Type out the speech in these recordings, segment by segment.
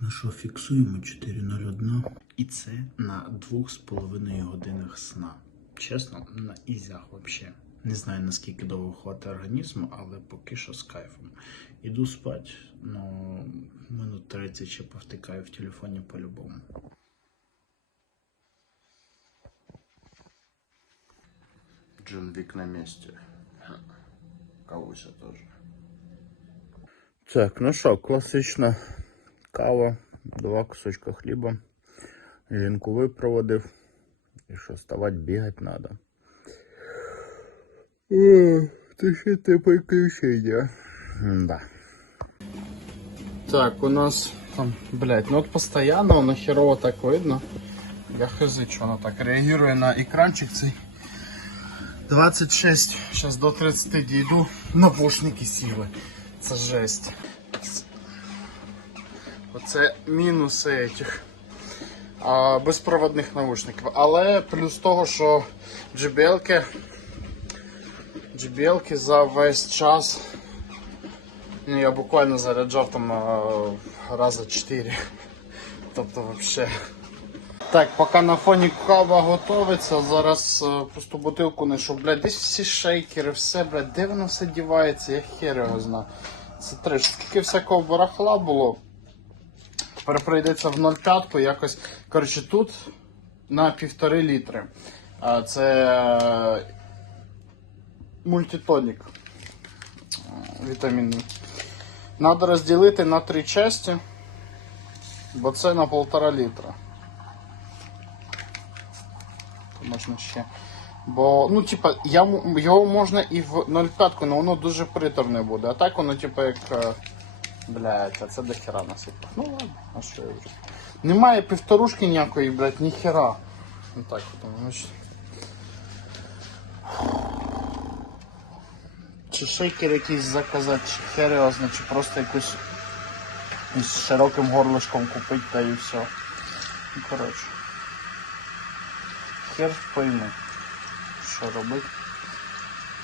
Ну що, фіксуємо 4.01. І це на 2,5 годинах сна. Чесно, на ізях взагалі. Не знаю наскільки довго хватить організму, але поки що з кайфом. Іду спати, ну минут 30 ще повтикаю в телефоні по-любому. Джон Вік на місці. Кавуся теж. Так, ну що, класична кава, два кусочка хліба. Жінку випроводив. І що, вставати, бігати треба. Ти ще те приключення. Да. Так, у нас там, блядь, ну от постоянно воно херово так видно. Я хз, що воно так реагує на екранчик цей. 26, зараз до 30 дійду, навушники сіли. Це жесть. Оце мінуси а, безпроводних навушників. Але плюс того, що JBL-ки, JBL-ки за весь час. Ну, я буквально заряджав там а, раза 4. Тобто вообще. Так, поки на фоні кава готовиться, зараз е, просто бутилку знайшов. Блядь, десь всі шейкери, все, блядь, де воно все дівається, я хер його знаю. Це треш. Скільки всякого барахла було. Тепер прийдеться в 0,5 якось. Коротше, тут на півтори літри. Це е, мультитонік е, вітамінний. Надо розділити на три часті, бо це на полтора літра. Можна ще. Бо, ну, типа, я, його можна і в 0,5, але воно дуже приторне буде. А так воно, типа, як. Блядь, а це до хера насипав. Ну ладно, а що я вже. Немає півторушки ніякої, блядь, ніхера. Ну так от, воно. Чи шейкер якийсь заказати, чи хер його чи просто якусь із широким горлышком купити та і все. Ну, коротше. Хер пойму, що робити.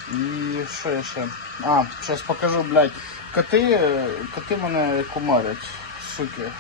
І що я ще? А, зараз покажу, блядь. Коти, е, коти мене кумарять, суки.